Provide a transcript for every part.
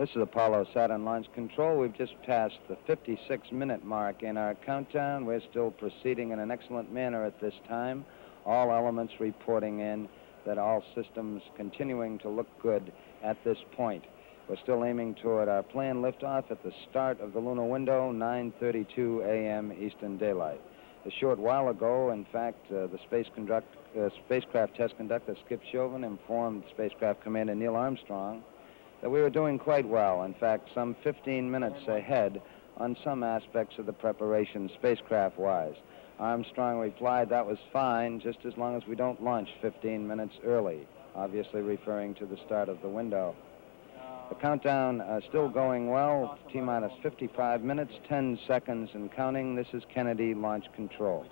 This is Apollo Saturn Launch Control. We've just passed the 56-minute mark in our countdown. We're still proceeding in an excellent manner at this time. All elements reporting in that all systems continuing to look good at this point. We're still aiming toward our planned liftoff at the start of the lunar window, 9:32 a.m. Eastern Daylight. A short while ago, in fact, the spacecraft test conductor, Skip Chauvin, informed spacecraft commander Neil Armstrong that we were doing quite well, in fact, some 15 minutes ahead on some aspects of the preparation spacecraft-wise. Armstrong replied that was fine, just as long as we don't launch 15 minutes early, obviously referring to the start of the window. The countdown still going well, T-minus 55 minutes, 10 seconds and counting. This is Kennedy Launch Control.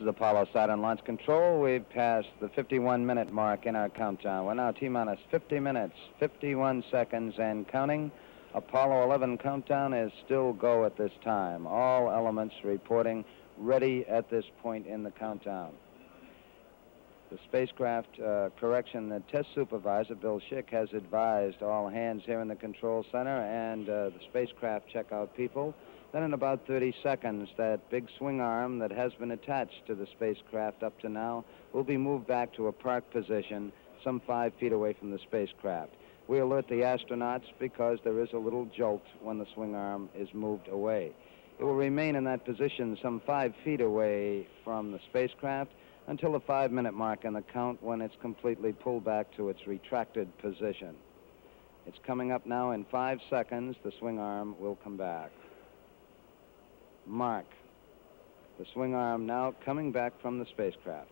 is Apollo Saturn Launch Control. We've passed the 51-minute mark in our countdown. We're now T-minus 50 minutes, 51 seconds, and counting. Apollo 11 countdown is still go at this time. All elements reporting ready at this point in the countdown. The spacecraft the test supervisor, Bill Schick, has advised all hands here in the control center and the spacecraft checkout people that in about 30 seconds, that big swing arm that has been attached to the spacecraft up to now will be moved back to a park position some 5 feet away from the spacecraft. We alert the astronauts because there is a little jolt when the swing arm is moved away. It will remain in that position some 5 feet away from the spacecraft until the 5-minute mark in the count, when it's completely pulled back to its retracted position. It's coming up now. In 5 seconds, the swing arm will come back. Mark. The swing arm now coming back from the spacecraft.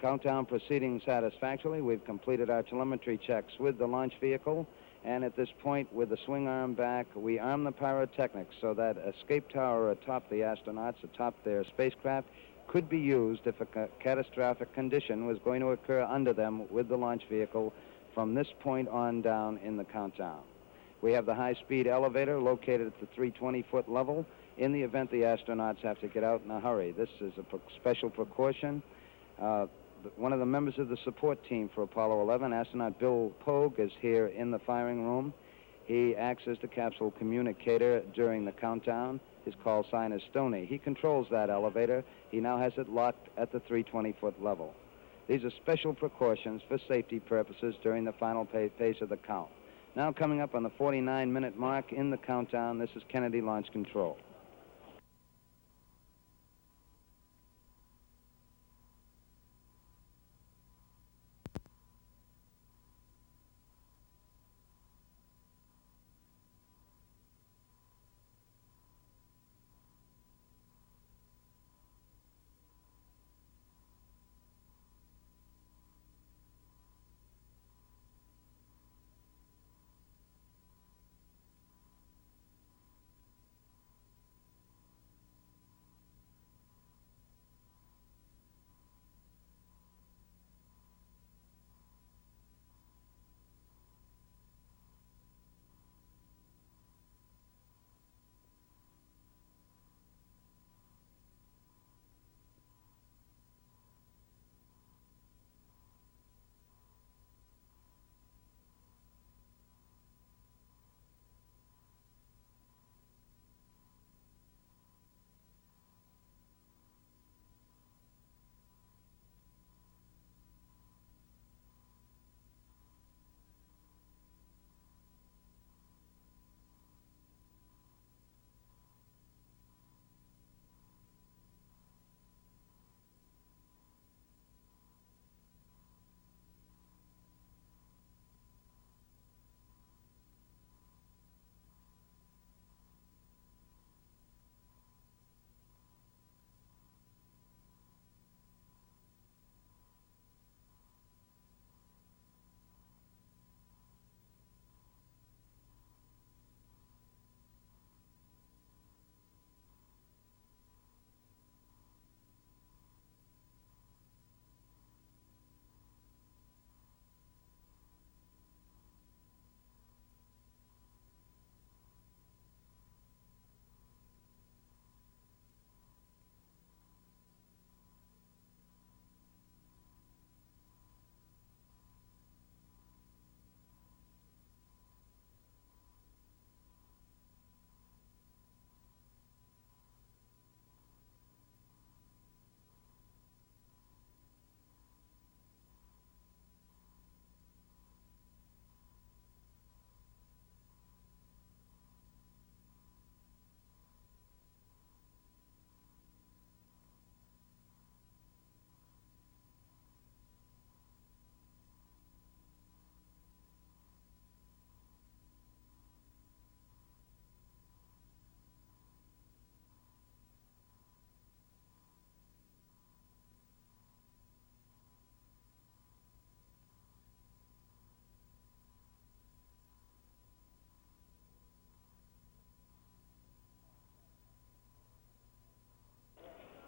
Countdown proceeding satisfactorily. We've completed our telemetry checks with the launch vehicle, and at this point, with the swing arm back, we arm the pyrotechnics so that escape tower atop the astronauts, atop their spacecraft, could be used if a catastrophic condition was going to occur under them with the launch vehicle from this point on down in the countdown. We have the high-speed elevator located at the 320-foot level in the event the astronauts have to get out in a hurry. This is a special precaution. One of the members of the support team for Apollo 11, astronaut Bill Pogue, is here in the firing room. He acts as the capsule communicator during the countdown. His call sign is Stoney. He controls that elevator. He now has it locked at the 320-foot level. These are special precautions for safety purposes during the final phase of the count. Now coming up on the 49-minute mark in the countdown, this is Kennedy Launch Control.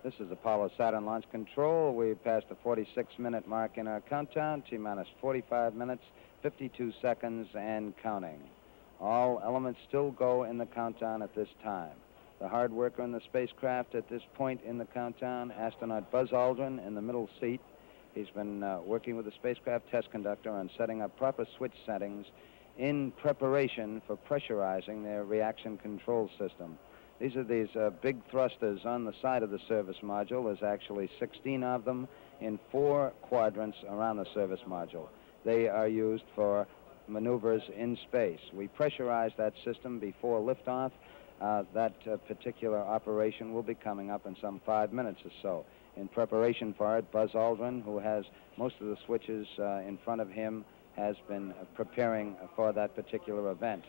This is Apollo Saturn Launch Control. We've passed the 46-minute mark in our countdown. T-minus 45 minutes, 52 seconds, and counting. All elements still go in the countdown at this time. The hard worker in the spacecraft at this point in the countdown, astronaut Buzz Aldrin in the middle seat. He's been working with the spacecraft test conductor on setting up proper switch settings in preparation for pressurizing their reaction control system. These are these big thrusters on the side of the service module. There's actually 16 of them in 4 quadrants around the service module. They are used for maneuvers in space. We pressurize that system before liftoff. That particular operation will be coming up in some 5 minutes or so. In preparation for it, Buzz Aldrin, who has most of the switches in front of him, has been preparing for that particular event.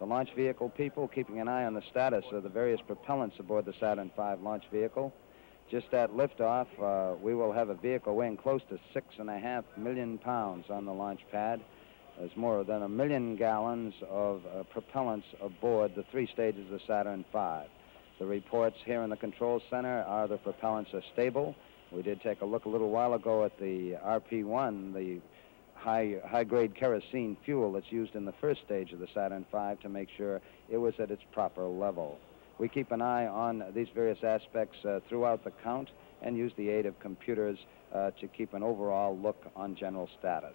The launch vehicle people keeping an eye on the status of the various propellants aboard the Saturn V launch vehicle. Just at liftoff, we will have a vehicle weighing close to 6.5 million pounds on the launch pad. There's more than 1 million gallons of propellants aboard the 3 stages of Saturn V. The reports here in the control center are the propellants are stable. We did take a look a little while ago at the RP-1, the high-grade kerosene fuel that's used in the first stage of the Saturn V, to make sure it was at its proper level. We keep an eye on these various aspects throughout the count and use the aid of computers to keep an overall look on general status.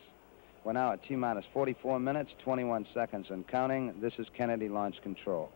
We're now at T-minus 44 minutes, 21 seconds and counting. This is Kennedy Launch Control.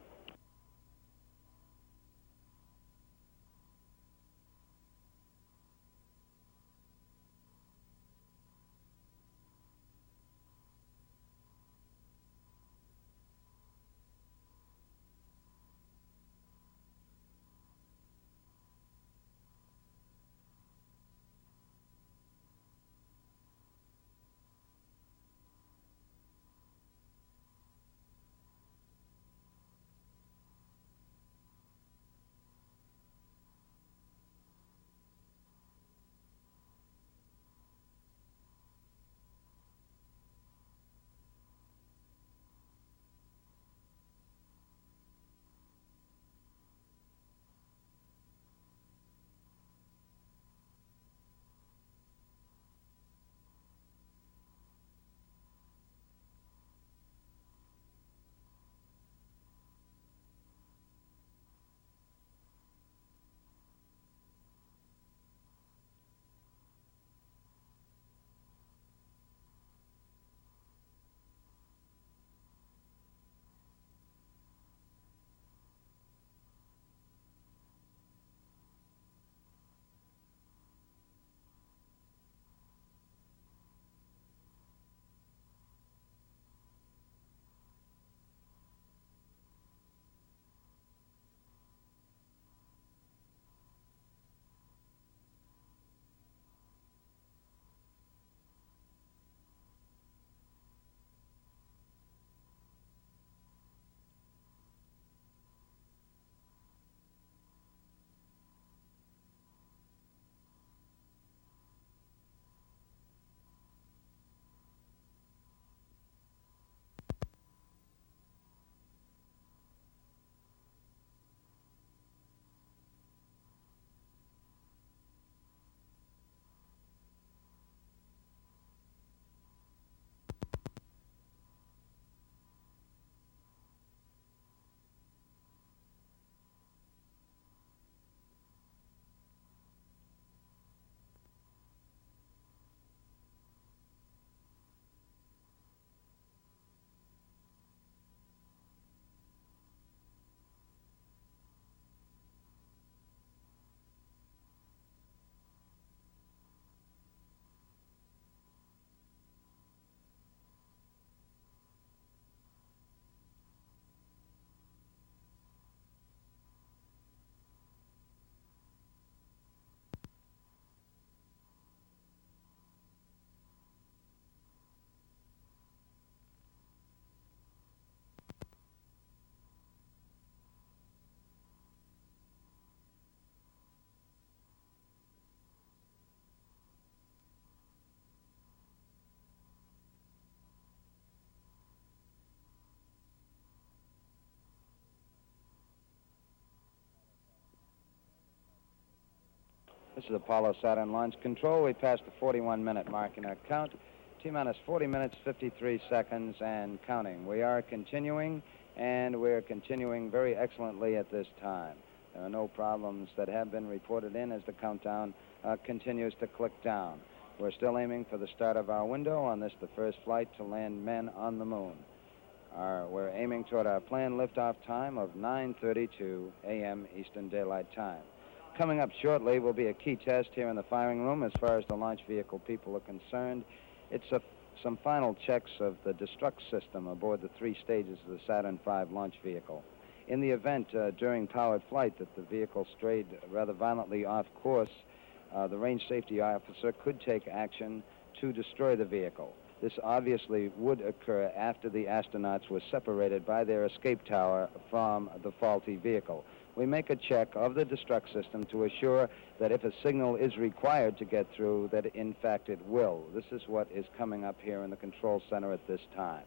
This is Apollo Saturn Launch Control. We passed the 41-minute mark in our count. T-minus 40 minutes, 53 seconds, and counting. We are continuing, and we're continuing very excellently at this time. There are no problems that have been reported in as the countdown continues to click down. We're still aiming for the start of our window on this, the first flight to land men on the moon. We're aiming toward our planned liftoff time of 9:32 a.m. Eastern Daylight Time. Coming up shortly will be a key test here in the firing room as far as the launch vehicle people are concerned. It's some final checks of the destruct system aboard the 3 stages of the Saturn V launch vehicle. In the event during powered flight that the vehicle strayed rather violently off course, the range safety officer could take action to destroy the vehicle. This obviously would occur after the astronauts were separated by their escape tower from the faulty vehicle. We make a check of the destruct system to assure that if a signal is required to get through, that in fact it will. This is what is coming up here in the control center at this time.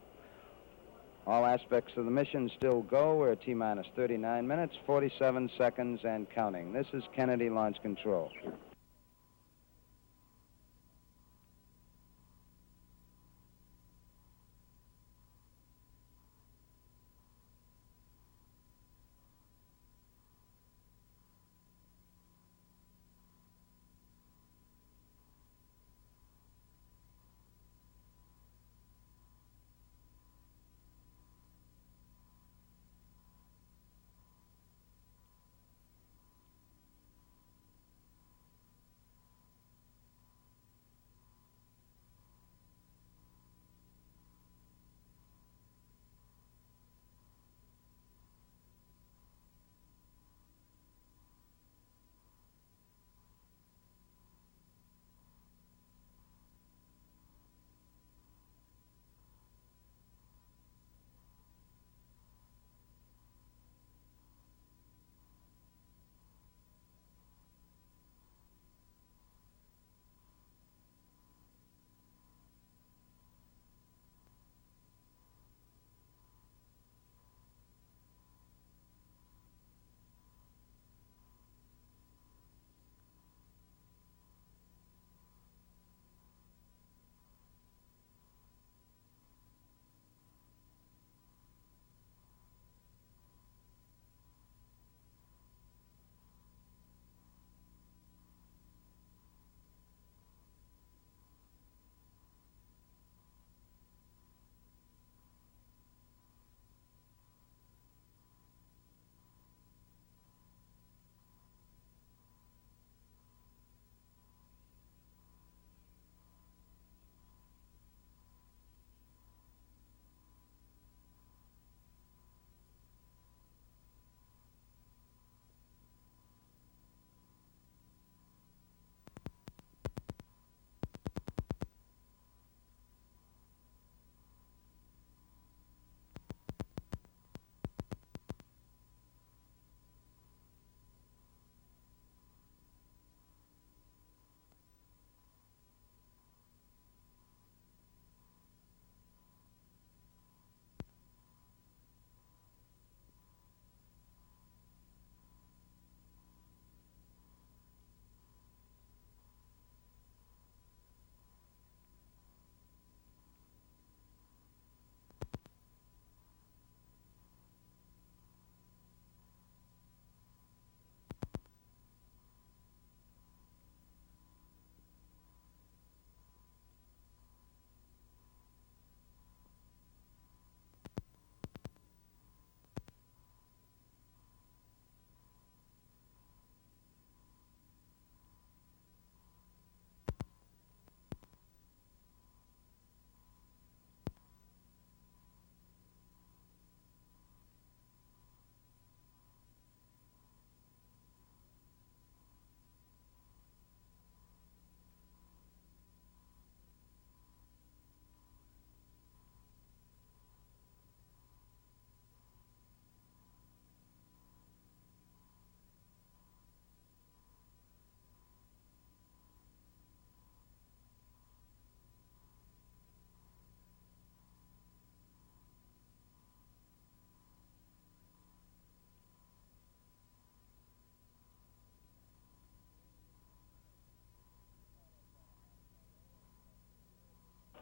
All aspects of the mission still go. We're at T-minus 39 minutes, 47 seconds, and counting. This is Kennedy Launch Control.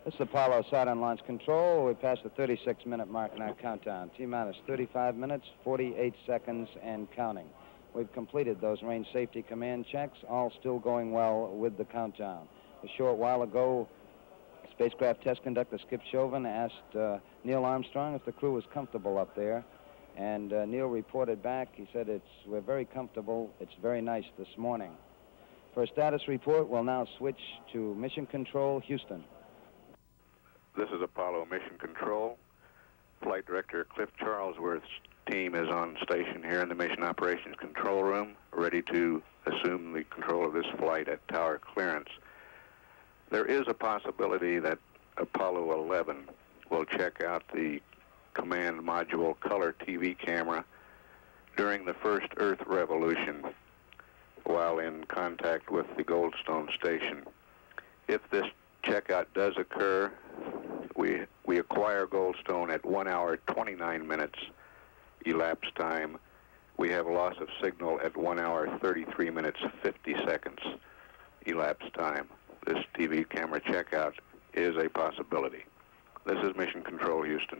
This is Apollo Saturn Launch Control. We passed the 36-minute mark in our countdown. T-minus 35 minutes, 48 seconds, and counting. We've completed those range safety command checks, all still going well with the countdown. A short while ago, spacecraft test conductor Skip Chauvin asked Neil Armstrong if the crew was comfortable up there. And Neil reported back. He said, we're very comfortable. It's very nice this morning. For a status report, we'll now switch to Mission Control, Houston. This is Apollo Mission Control. Flight Director Cliff Charlesworth's team is on station here in the Mission Operations Control Room, ready to assume the control of this flight at tower clearance. There is a possibility that Apollo 11 will check out the command module color TV camera during the first Earth revolution while in contact with the Goldstone station. If this checkout does occur, we acquire Goldstone at 1 hour 29 minutes elapsed time. We have a loss of signal at 1 hour 33 minutes 50 seconds elapsed time. This TV camera checkout is a possibility. This is Mission Control, Houston.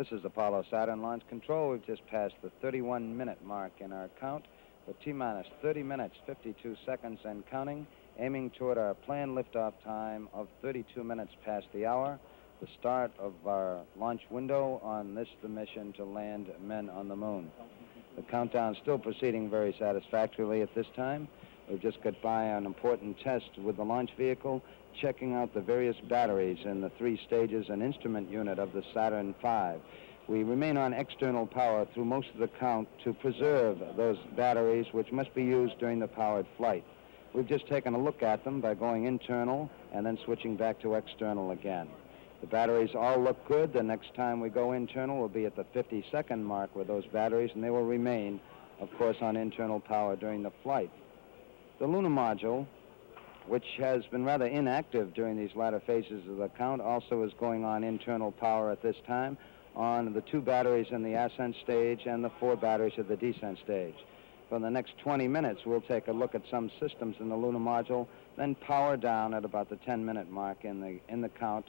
This is Apollo Saturn Launch Control. We've just passed the 31-minute mark in our count for T-minus 30 minutes, 52 seconds and counting, aiming toward our planned liftoff time of 32 minutes past the hour, the start of our launch window on this, the mission to land men on the moon. The countdown still proceeding very satisfactorily at this time. We've just got by an important test with the launch vehicle, checking out the various batteries in the 3 stages and instrument unit of the Saturn V. We remain on external power through most of the count to preserve those batteries which must be used during the powered flight. We've just taken a look at them by going internal and then switching back to external again. The batteries all look good. The next time we go internal will be at the 50-second mark with those batteries, and they will remain, of course, on internal power during the flight. The lunar module, which has been rather inactive during these latter phases of the count, also is going on internal power at this time on the 2 batteries in the ascent stage and the 4 batteries at the descent stage. For the next 20 minutes, we'll take a look at some systems in the lunar module, then power down at about the 10-minute mark in the count,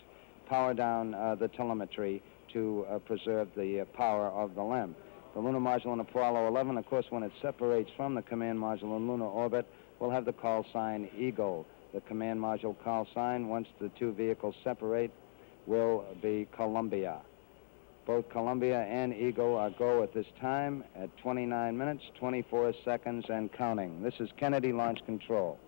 power down the telemetry to preserve the power of the LEM. The lunar module in Apollo 11, of course, when it separates from the command module in lunar orbit, will have the call sign Eagle. The command module call sign, once the 2 vehicles separate, will be Columbia. Both Columbia and Eagle are go at this time at 29 minutes, 24 seconds and counting. This is Kennedy Launch Control.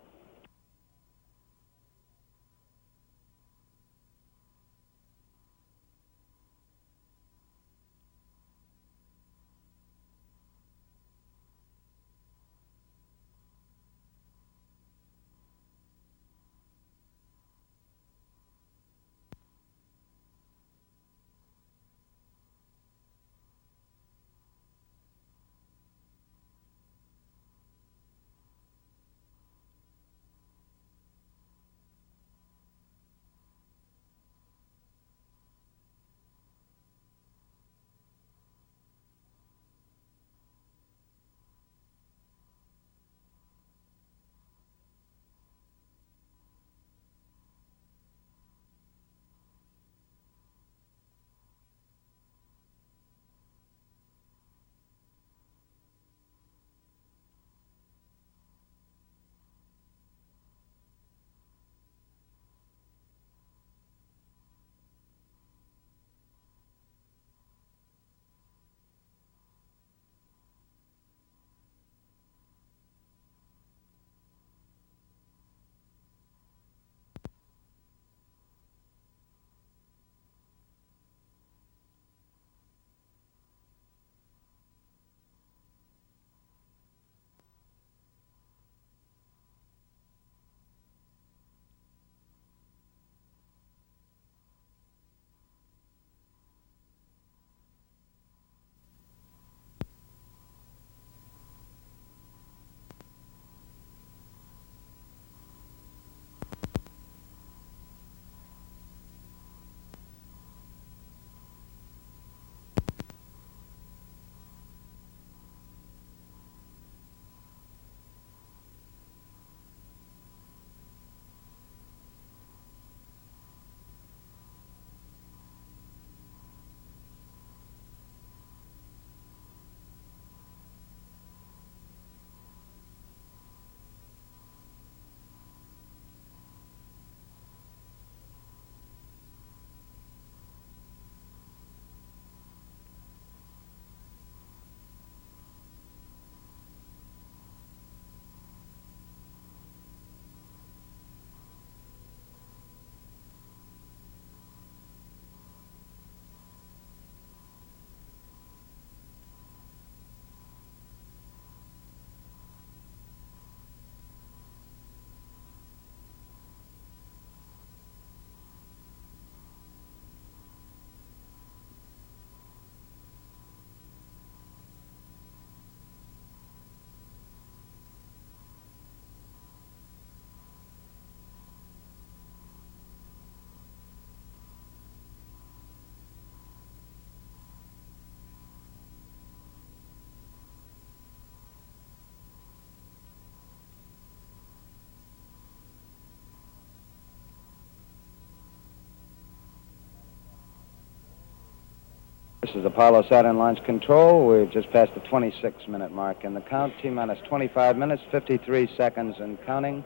is Apollo Saturn Launch Control. We've just passed the 26-minute mark in the count. T-minus 25 minutes, 53 seconds and counting.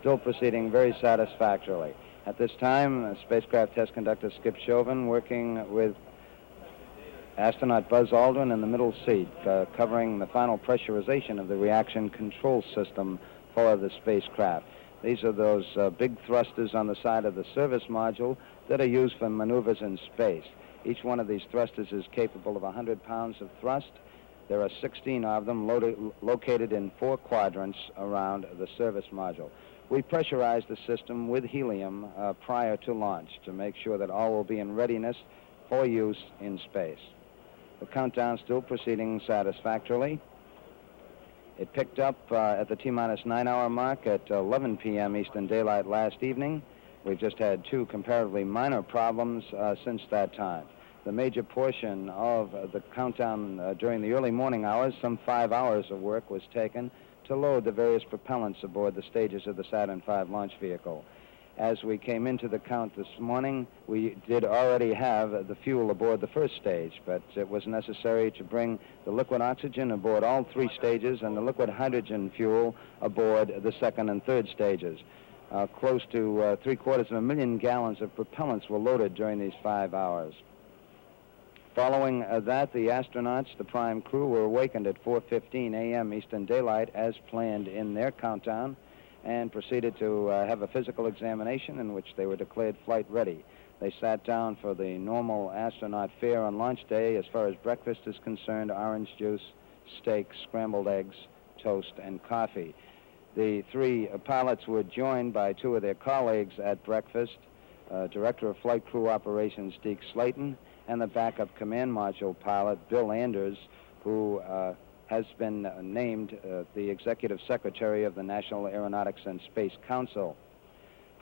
Still proceeding very satisfactorily. At this time, spacecraft test conductor Skip Chauvin working with astronaut Buzz Aldrin in the middle seat, covering the final pressurization of the reaction control system for the spacecraft. These are those big thrusters on the side of the service module that are used for maneuvers in space. Each one of these thrusters is capable of 100 pounds of thrust. There are 16 of them located in 4 quadrants around the service module. We pressurized the system with helium prior to launch to make sure that all will be in readiness for use in space. The countdown still proceeding satisfactorily. It picked up at the T-minus 9-hour mark at 11 p.m. Eastern Daylight last evening. We've just had 2 comparatively minor problems since that time. The major portion of the countdown during the early morning hours, some 5 hours of work was taken to load the various propellants aboard the stages of the Saturn V launch vehicle. As we came into the count this morning, we did already have the fuel aboard the first stage, but it was necessary to bring the liquid oxygen aboard all 3 stages and the liquid hydrogen fuel aboard the second and third stages. Close to 750,000 gallons of propellants were loaded during these 5 hours. Following that, the astronauts, the prime crew, were awakened at 4:15 a.m. Eastern Daylight as planned in their countdown and proceeded to have a physical examination in which they were declared flight ready. They sat down for the normal astronaut fare on launch day. As far as breakfast is concerned, orange juice, steak, scrambled eggs, toast, and coffee. The 3 pilots were joined by 2 of their colleagues at breakfast, Director of Flight Crew Operations Deke Slayton, and the backup command module pilot, Bill Anders, who has been named the Executive Secretary of the National Aeronautics and Space Council.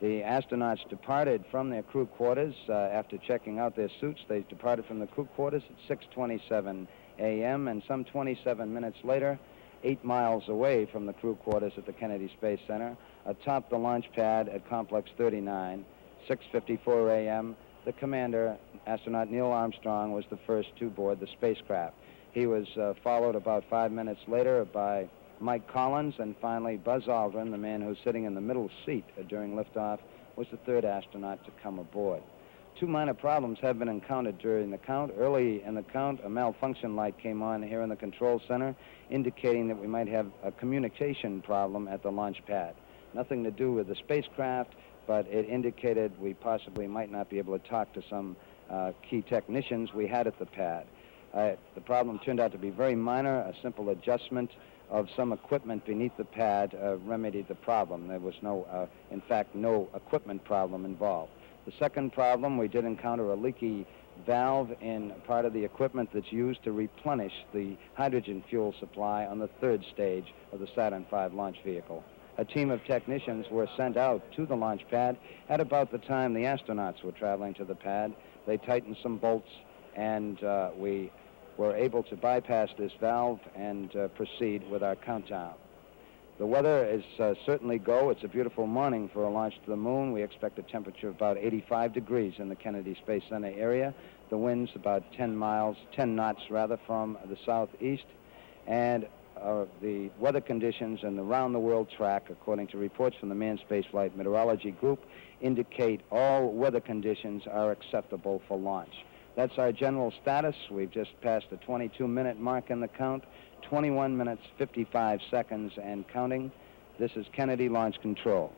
The astronauts departed from their crew quarters after checking out their suits. They departed from the crew quarters at 6:27 a.m., and some 27 minutes later, 8 miles away from the crew quarters at the Kennedy Space Center, atop the launch pad at Complex 39, 6:54 a.m., the commander, astronaut Neil Armstrong, was the first to board the spacecraft. He was followed about 5 minutes later by Mike Collins, and finally Buzz Aldrin, the man who's sitting in the middle seat during liftoff, was the 3rd astronaut to come aboard. 2 minor problems have been encountered during the count. Early in the count, a malfunction light came on here in the control center, indicating that we might have a communication problem at the launch pad. Nothing to do with the spacecraft, but it indicated we possibly might not be able to talk to some key technicians we had at the pad. The problem turned out to be very minor. A simple adjustment of some equipment beneath the pad remedied the problem. There was in fact, no equipment problem involved. The second problem, we did encounter a leaky valve in part of the equipment that's used to replenish the hydrogen fuel supply on the 3rd stage of the Saturn V launch vehicle. A team of technicians were sent out to the launch pad at about the time the astronauts were traveling to the pad. They tightened some bolts, and we were able to bypass this valve and proceed with our countdown. The weather is certainly go. It's a beautiful morning for a launch to the moon. We expect a temperature of about 85 degrees in the Kennedy Space Center area. The wind's about 10 knots from the southeast, and the weather conditions and the round-the-world track, according to reports from the Manned Spaceflight Meteorology Group, indicate all weather conditions are acceptable for launch. That's our general status. We've just passed the 22-minute mark in the count, 21 minutes, 55 seconds, and counting. This is Kennedy Launch Control.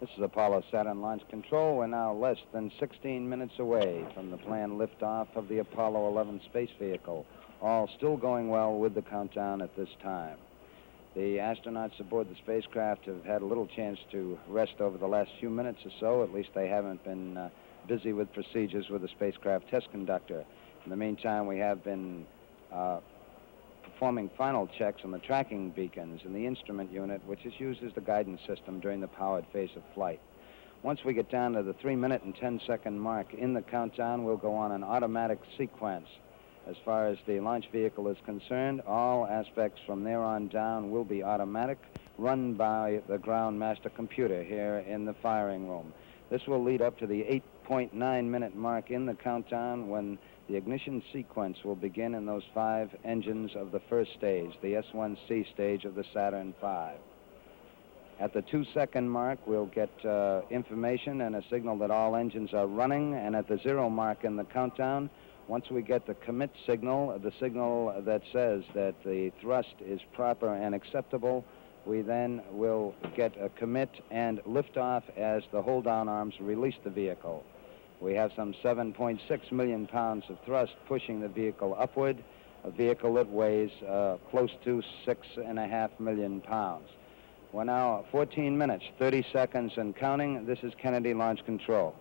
This is Apollo Saturn Launch Control. We're now less than 16 minutes away from the planned liftoff of the Apollo 11 space vehicle. All still going well with the countdown at this time. The astronauts aboard the spacecraft have had a little chance to rest over the last few minutes or so. At least they haven't been busy with procedures with the spacecraft test conductor. In the meantime, we have been performing final checks on the tracking beacons in the instrument unit, which is used as the guidance system during the powered phase of flight. Once we get down to the 3-minute and 10-second mark in the countdown, we'll go on an automatic sequence. As far as the launch vehicle is concerned, all aspects from there on down will be automatic, run by the ground master computer here in the firing room. This will lead up to the 8.9-minute mark in the countdown when the ignition sequence will begin in those 5 engines of the first stage, the S1C stage of the Saturn V. At the 2-second mark, we'll get information and a signal that all engines are running, and at the 0 mark in the countdown, once we get the commit signal, the signal that says that the thrust is proper and acceptable, we then will get a commit and liftoff as the hold-down arms release the vehicle. We have some 7.6 million pounds of thrust pushing the vehicle upward, a vehicle that weighs close to 6.5 million pounds. We're now 14 minutes, 30 seconds and counting. This is Kennedy Launch Control.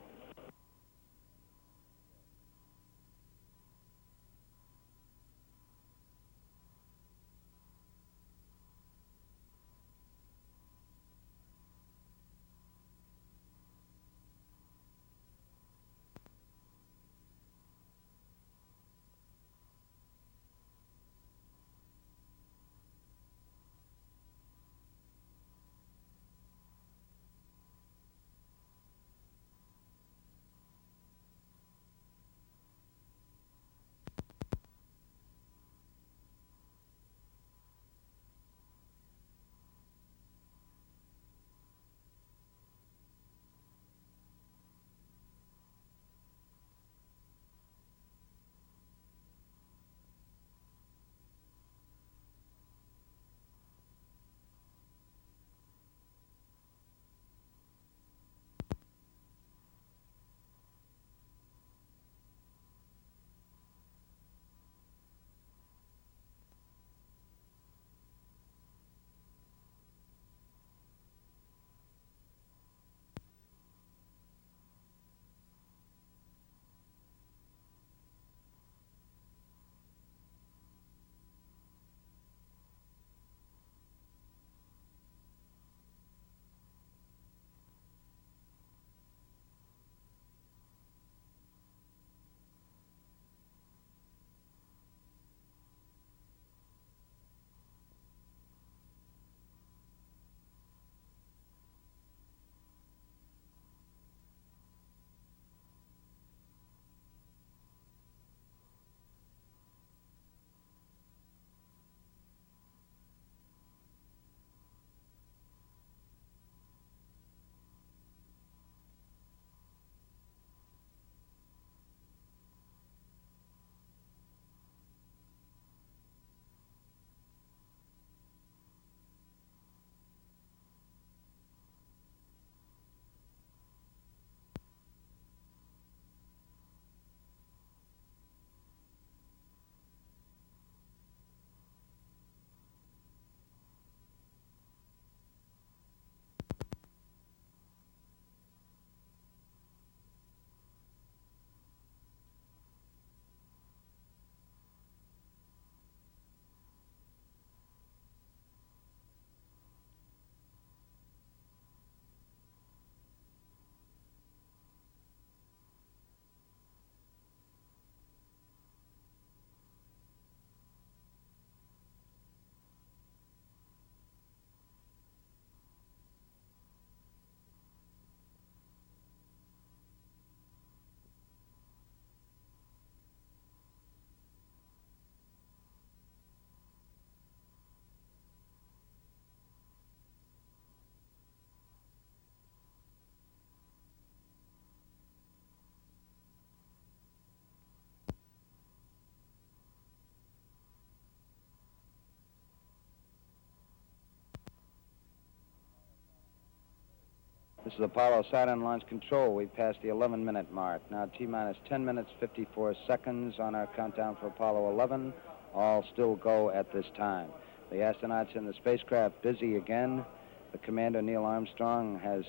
This is Apollo Saturn Launch Control. We've passed the 11-minute mark. Now T-minus 10 minutes, 54 seconds on our countdown for Apollo 11. All still go at this time. The astronauts in the spacecraft busy again. The commander, Neil Armstrong, has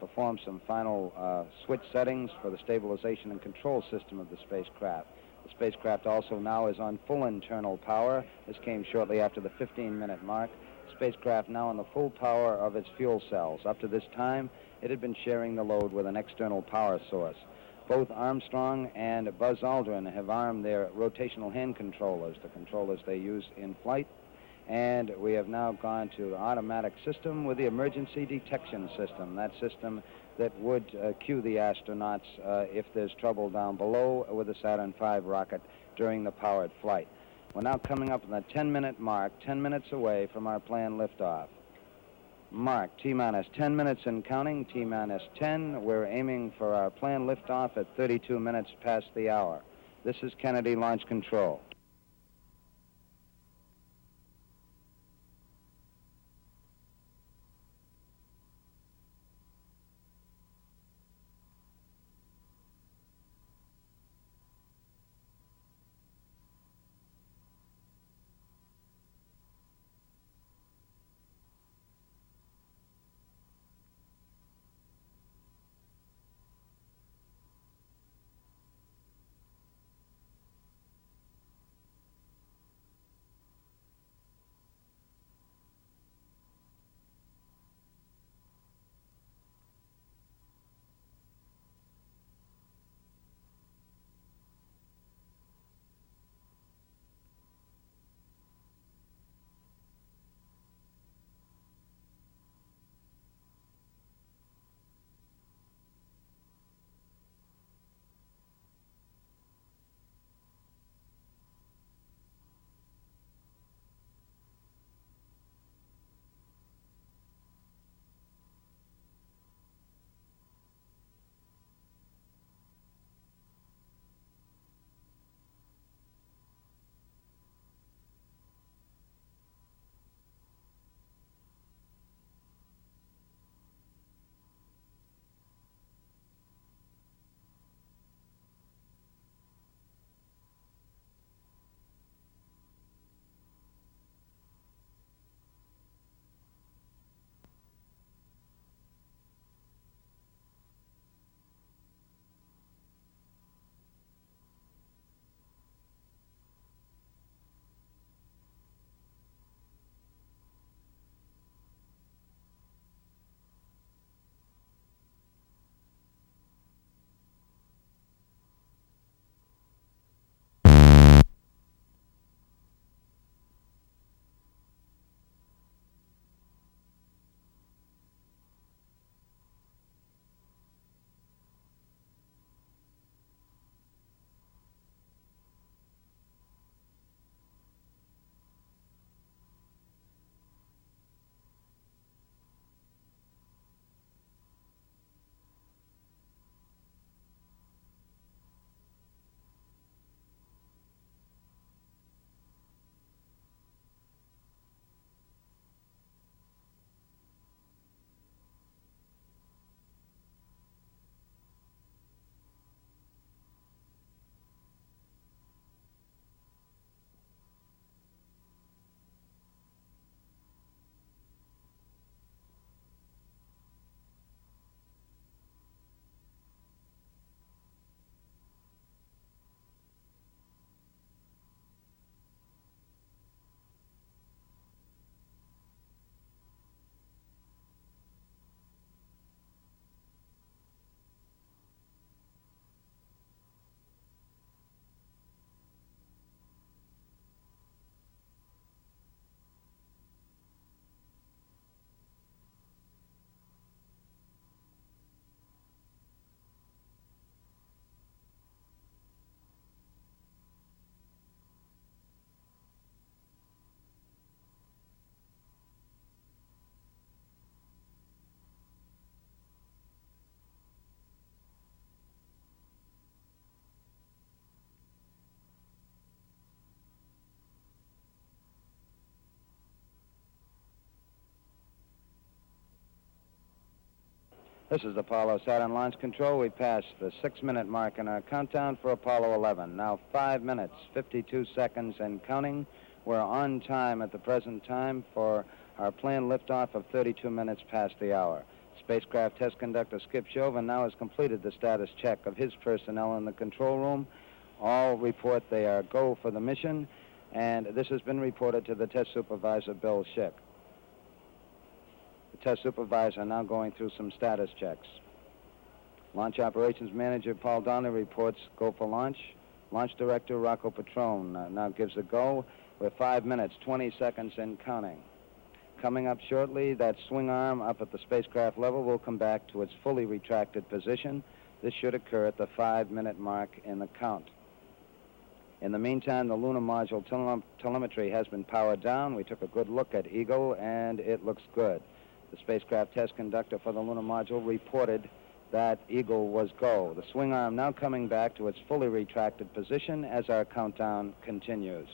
performed some final switch settings for the stabilization and control system of the spacecraft. The spacecraft also now is on full internal power. This came shortly after the 15-minute mark. Spacecraft now on the full power of its fuel cells. Up to this time, it had been sharing the load with an external power source. Both Armstrong and Buzz Aldrin have armed their rotational hand controllers, the controllers they use in flight, and we have now gone to the automatic system with the emergency detection system, that system that would cue the astronauts if there's trouble down below with the Saturn V rocket during the powered flight. We're now coming up on the 10-minute mark, 10 minutes away from our planned liftoff. Mark, T-minus 10 minutes and counting, T-minus 10. We're aiming for our planned liftoff at 32 minutes past the hour. This is Kennedy Launch Control. This is Apollo Saturn Launch Control. We passed the 6-minute mark in our countdown for Apollo 11. Now 5 minutes, 52 seconds and counting. We're on time at the present time for our planned liftoff of 32 minutes past the hour. Spacecraft test conductor Skip Chauvin now has completed the status check of his personnel in the control room. All report they are go for the mission, and this has been reported to the test supervisor, Bill Schick. The test supervisor now going through some status checks. Launch operations manager Paul Donnelly reports go for launch. Launch director Rocco Petrone now gives a go with 5 minutes, 20 seconds and counting. Coming up shortly, that swing arm up at the spacecraft level will come back to its fully retracted position. This should occur at the 5-minute mark in the count. In the meantime, the lunar module telemetry has been powered down. We took a good look at Eagle, and it looks good. The spacecraft test conductor for the lunar module reported that Eagle was go. The swing arm now coming back to its fully retracted position as our countdown continues.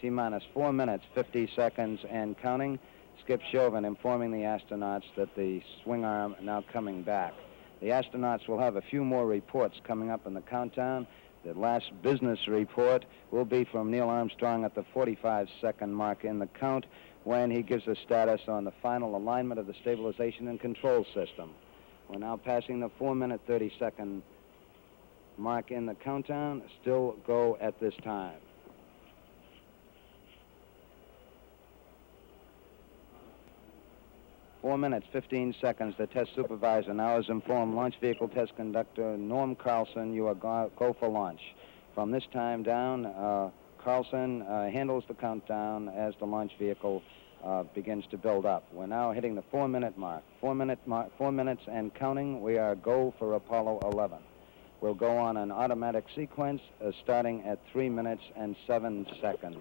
T-minus 4 minutes, 50 seconds and counting. Skip Chauvin informing the astronauts that the swing arm now coming back. The astronauts will have a few more reports coming up in the countdown. The last business report will be from Neil Armstrong at the 45-second mark in the count, when he gives a status on the final alignment of the stabilization and control system. We're now passing the 4-minute, 30-second mark in the countdown. Still go at this time. Four minutes, 15 seconds. The test supervisor now has informed launch vehicle test conductor Norm Carlson you are go for launch. From this time down, Carlson handles the countdown as the launch vehicle begins to build up. We're now hitting the 4-minute mark. 4 minutes and counting. We are go for Apollo 11. We'll go on an automatic sequence starting at 3 minutes and 7 seconds.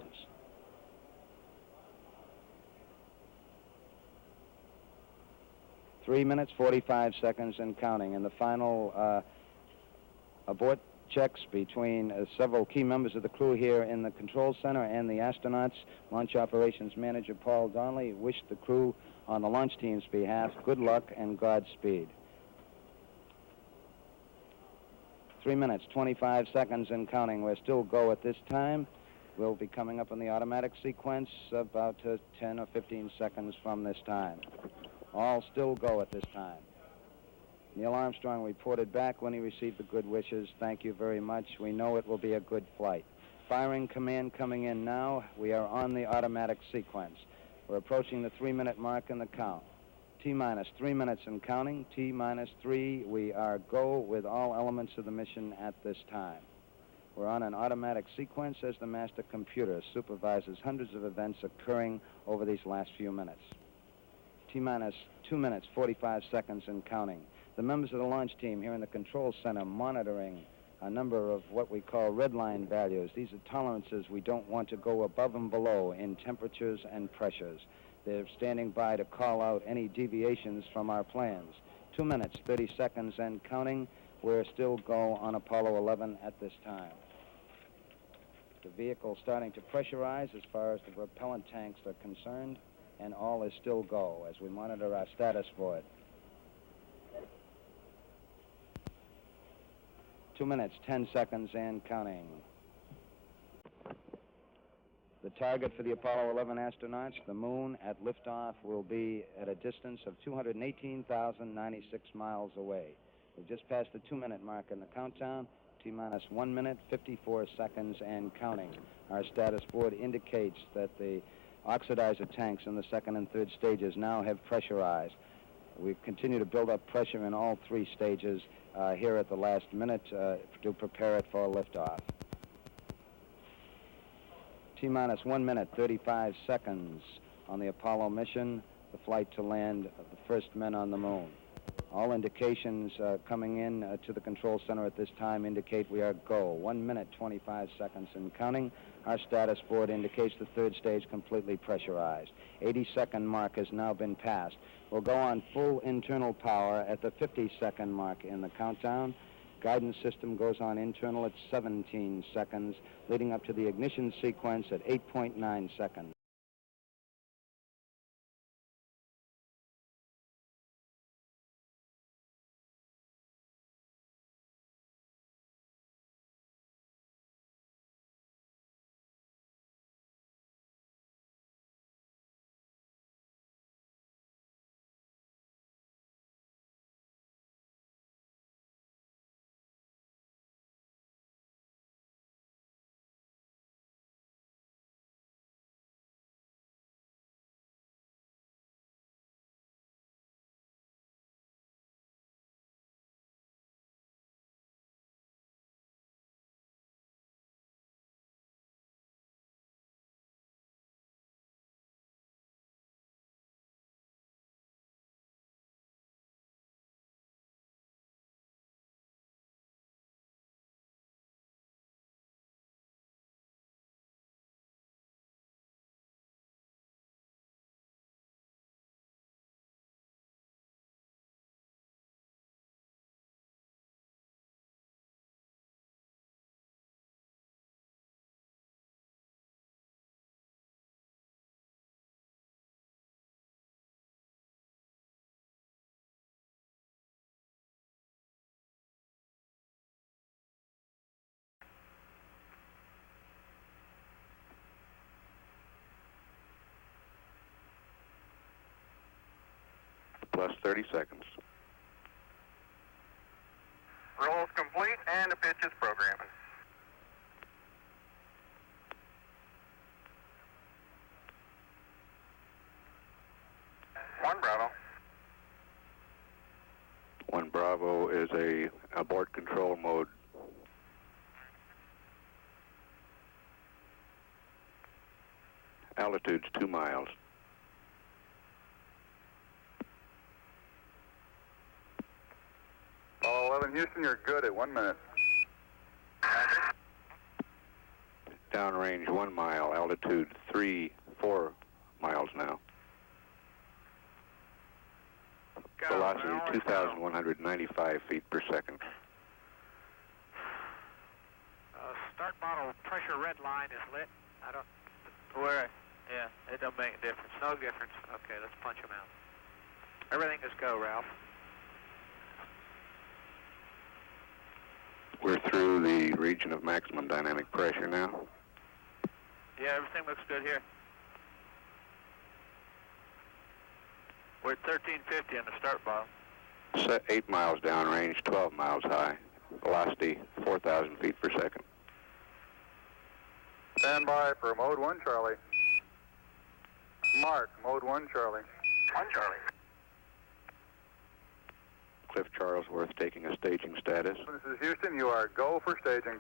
3 minutes, 45 seconds and counting. And the final abort checks between several key members of the crew here in the control center and the astronauts. Launch operations manager Paul Donnelly wished the crew on the launch team's behalf good luck and Godspeed. 3 minutes, 25 seconds and counting. We're still go at this time. We'll be coming up in the automatic sequence about 10 or 15 seconds from this time. All still go at this time. Neil Armstrong reported back when he received the good wishes. Thank you very much. We know it will be a good flight. Firing command coming in now. We are on the automatic sequence. We're approaching the 3-minute mark in the count. T-minus 3 minutes and counting. T-minus 3. We are go with all elements of the mission at this time. We're on an automatic sequence as the master computer supervises hundreds of events occurring over these last few minutes. T-minus 2 minutes, 45 seconds and counting. The members of the launch team here in the control center monitoring a number of what we call red line values. These are tolerances we don't want to go above and below in temperatures and pressures. They're standing by to call out any deviations from our plans. 2 minutes, 30 seconds and counting. We're still go on Apollo 11 at this time. The vehicle starting to pressurize as far as the propellant tanks are concerned, and all is still go as we monitor our status for it. 2 minutes, 10 seconds and counting. The target for the Apollo 11 astronauts, the moon at liftoff, will be at a distance of 218,096 miles away. We've just passed the 2-minute mark in the countdown. T-minus 1 minute, 54 seconds and counting. Our status board indicates that the oxidizer tanks in the second and third stages now have pressurized. We continue to build up pressure in all 3 stages here at the last minute to prepare it for liftoff. T-minus 1 minute, 35 seconds on the Apollo mission, the flight to land of the first men on the moon. All indications coming in to the control center at this time indicate we are go. 1 minute, 25 seconds and counting. Our status board indicates the third stage completely pressurized. 80-second mark has now been passed. We'll go on full internal power at the 50-second mark in the countdown. Guidance system goes on internal at 17 seconds, leading up to the ignition sequence at 8.9 seconds. plus 30 seconds. Roll's complete and the pitch is programming. One Bravo. One Bravo is a abort control mode. Altitude's 2 miles. Apollo 11 Houston, you're good at 1 minute. Downrange 1 mile, altitude 4 miles now. Velocity 2,195 feet per second. Start model pressure red line is lit. I don't... Where? Yeah, it don't make a difference. No difference. Okay, let's punch them out. Everything is go, Ralph. We're through the region of maximum dynamic pressure now. Yeah, everything looks good here. We're at 1350 on the start bottle. Set 8 miles downrange, 12 miles high. Velocity 4,000 feet per second. Stand by for mode 1 Charlie. Mark, mode 1 Charlie. 1 Charlie. Cliff Charlesworth taking a staging status. This is Houston, you are go for staging.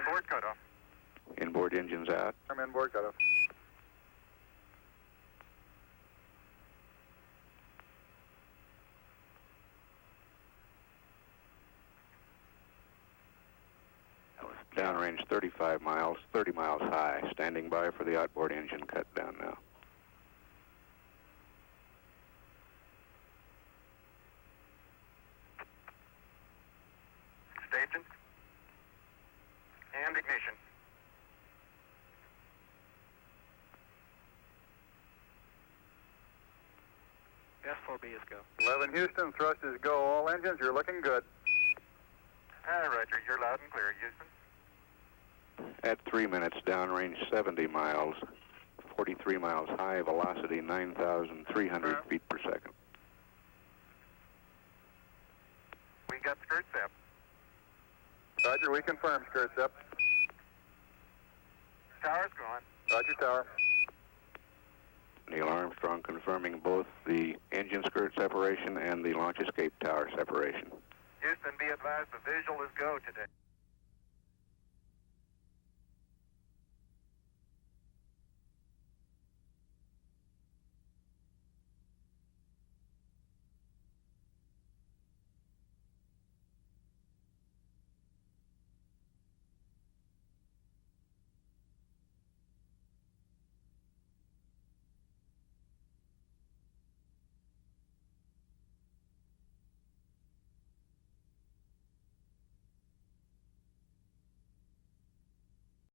Inboard cutoff. Inboard engines out. I'm inboard cutoff. Downrange 35 miles, 30 miles high. Standing by for the outboard engine cut down now. Staging. And ignition. S4B is go. 11 Houston, thrust is go. All engines, you're looking good. Roger, you're loud and clear, Houston. At 3 minutes, downrange 70 miles, 43 miles high, velocity 9,300 feet per second. We got skirt step. Roger, we confirm skirt step. Tower's going. Roger, tower. Neil Armstrong confirming both the engine skirt separation and the launch escape tower separation. Houston, be advised the visual is go today.